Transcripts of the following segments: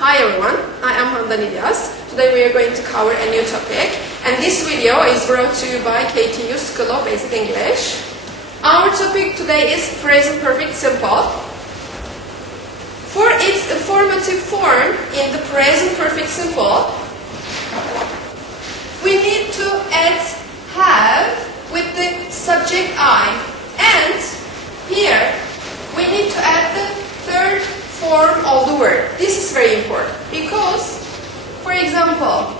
Hi everyone, I am Handan İlyas. Today we are going to cover a new topic, and this video is brought to you by KTU School of Basic English. Our topic today is present perfect simple. For its affirmative form in the present perfect simple, we need to add have with the subject I, and here we need to add the third form of the word. This is very important because, for example,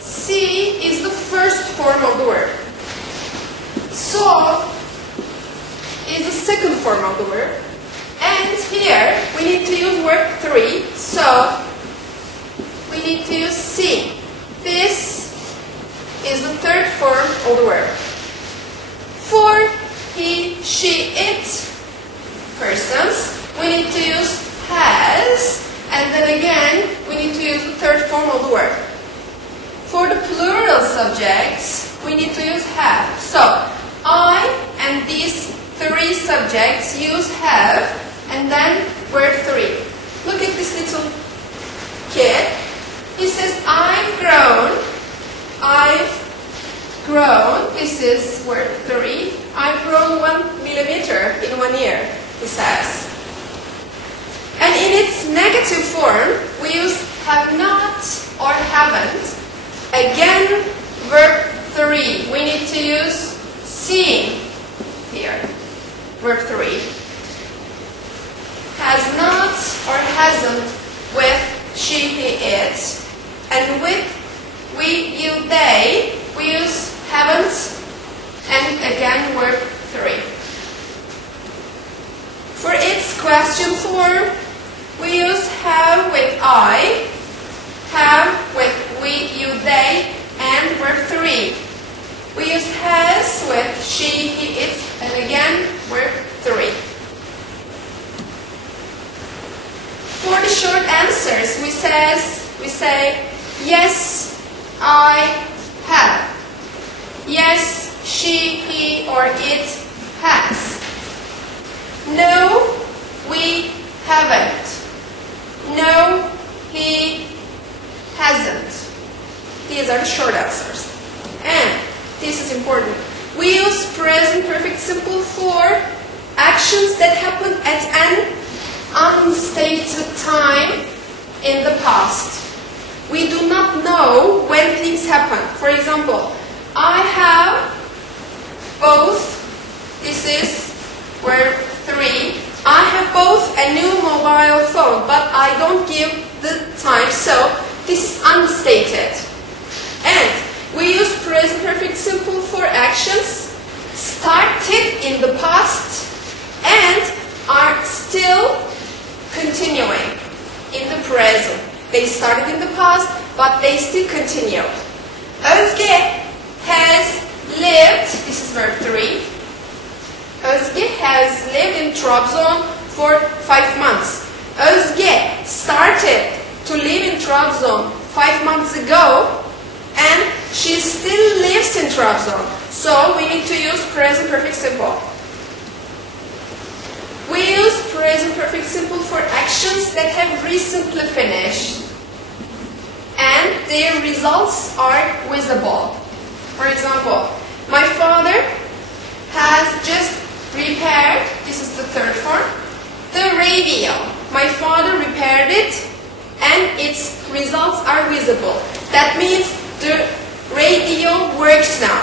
see is the first form of the word. So is the second form of the word. And here we need to use verb 3. So we need to use see. This is the third form of the word. For he, she, it persons, we need to use has, and then again we need to use the third form of the word. For the plural subjects, we need to use have. So I and these three subjects use have, and then verb 3. Look at this little kid. He says, I've grown. This is verb 3. I've grown 1 millimeter in 1 year, he says. And in its negative form, we use have not or haven't. Again, verb 3. We need to use seen here. Verb 3. Has not or hasn't with she, he, it. And with we, you, they, we use haven't. And again, verb 3. For its question form, we use have with I, have with we, you, they, and verb 3. We use has with she, he, it, and again, verb 3. For the short answers, we say, yes, I have. Yes, she, he, or it has. No, we haven't. No, he hasn't. These are the short answers. And this is important. We use present perfect simple for actions that happen at an unstated time in the past. We do not know when things happen. For example, I have both. This is verb 3. I have both a new mobile phone, but I don't give the time, so this is unstated. And we use present perfect simple for actions started in the past and are still continuing in the present. They started in the past, but they still continue. Özge has lived, this is verb 3. Özge has lived in Trabzon for 5 months. Özge started to live in Trabzon 5 months ago, and she still lives in Trabzon. So we need to use present perfect simple. We use present perfect simple for actions that have recently finished, and their results are visible. For example, my father has just repaired, this is the third form, the radio. My father repaired it and its results are visible. That means the radio works now.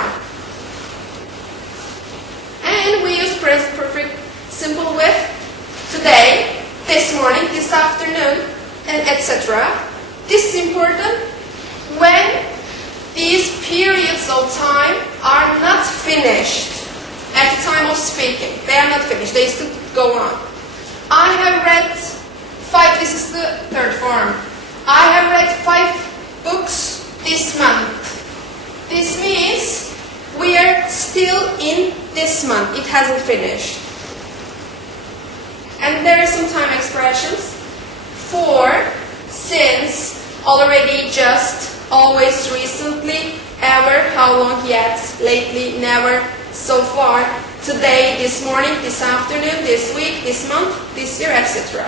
And we use present perfect simple with today, this morning, this afternoon, and etc. This is important when these periods of time are not finished. At the time of speaking, they are not finished, they still go on. I have read 5, this is the third form. I have read 5 books this month. This means we are still in this month, it hasn't finished. And there are some time expressions. For, since, already, just, always, recently, ever, how long, yet, lately, never, so far, today, this morning, this afternoon, this week, this month, this year, etc.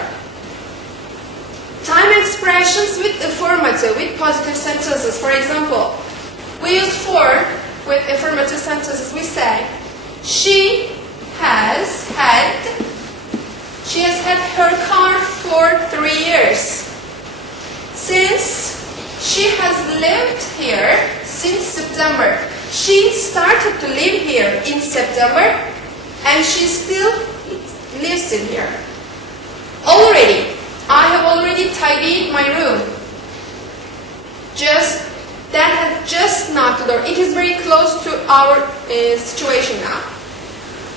Time expressions with affirmative, with positive sentences. For example, we use for with affirmative sentences. We say, she has had her car for 3 years. Since she has lived here since September. She started to live here in September and she still lives in here. I have already tidied my room. That had just knocked the door. It is very close to our situation now.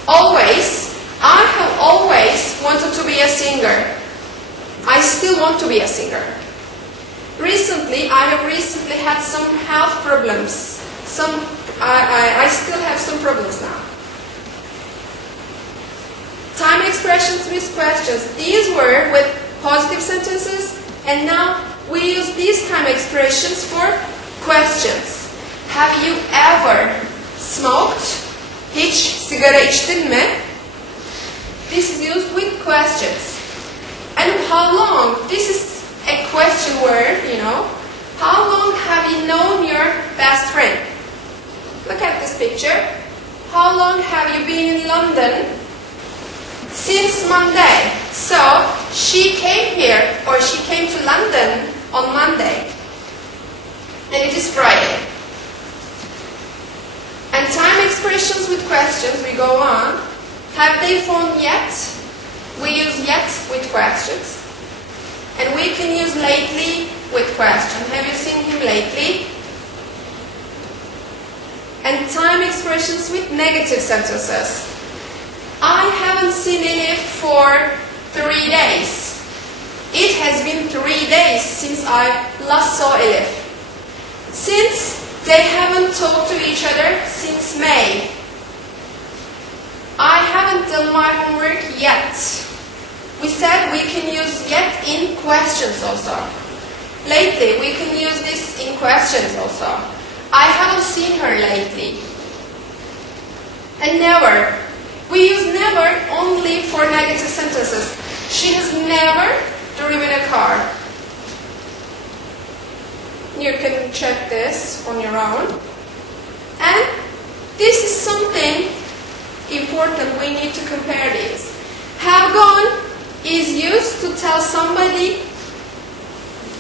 I have always wanted to be a singer. I still want to be a singer. I have recently had some health problems. I still have some problems now. Time expressions with questions. These were with positive sentences, and now we use these time expressions for questions. Have you ever smoked? Hiç sigara içtin mi? This is used with questions. And how long? This is a question word, How long have you known your best friend? Look at this picture. How long have you been in London? Since Monday. So, she came here, or she came to London on Monday. And it is Friday. And time expressions with questions, we go on. Have they phoned yet? We use yet with questions. And we can use lately with question. Have you seen him lately? And time expressions with negative sentences. I haven't seen Elif for 3 days. It has been 3 days since I last saw Elif. Since they haven't talked to each other since May. I haven't done my homework yet. We said we can use yet in questions also. Lately, we can use this in questions also. I haven't seen her lately. And never. We use never only for negative sentences. She has never driven a car. You can check this on your own. And this is something important. We need to compare these. Have gone is used to tell somebody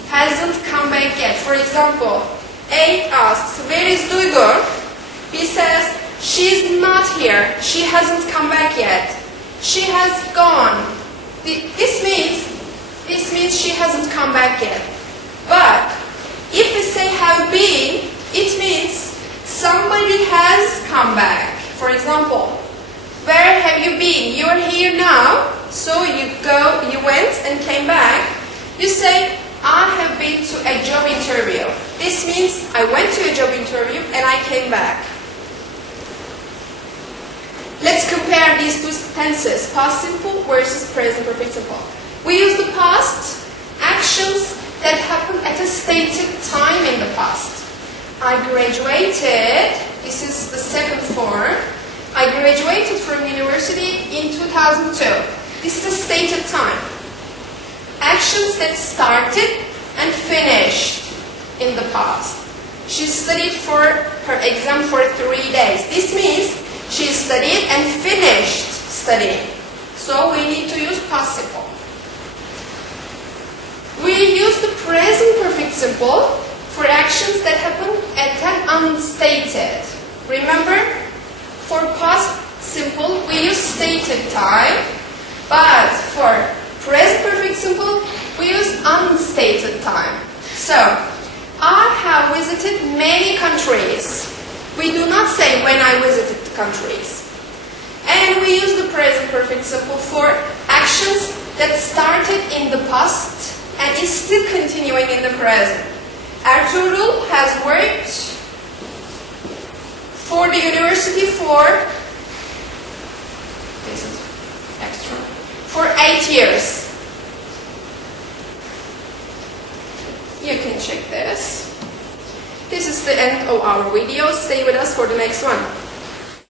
hasn't come back yet. For example, A asks, where is Duygu? B says, she's not here. She hasn't come back yet. She has gone. This means she hasn't come back yet. But if we say have been, it means somebody has come back. For example, where have you been? You are here now. So you went and came back. You say, I have been to a job interview. This means I went to a job interview and I came back. Let's compare these two tenses, past simple versus present perfect simple. We use the past, actions that happen at a stated time in the past. I graduated, this is the second form. I graduated from university in 2002. This is a stated time. Actions that started and finished in the past. She studied for her exam for 3 days. This means she studied and finished studying. So we need to use past simple. We use the present perfect simple for actions that happen at an unstated. Remember, for past simple we use stated time, but for present perfect simple we use unstated time. So, I have visited many countries. We do not say when I visited the countries. And we use the present perfect simple for actions that started in the past and is still continuing in the present. Ertuğrul has worked for the university for 8 years. You can check this. This is the end of our video. Stay with us for the next one.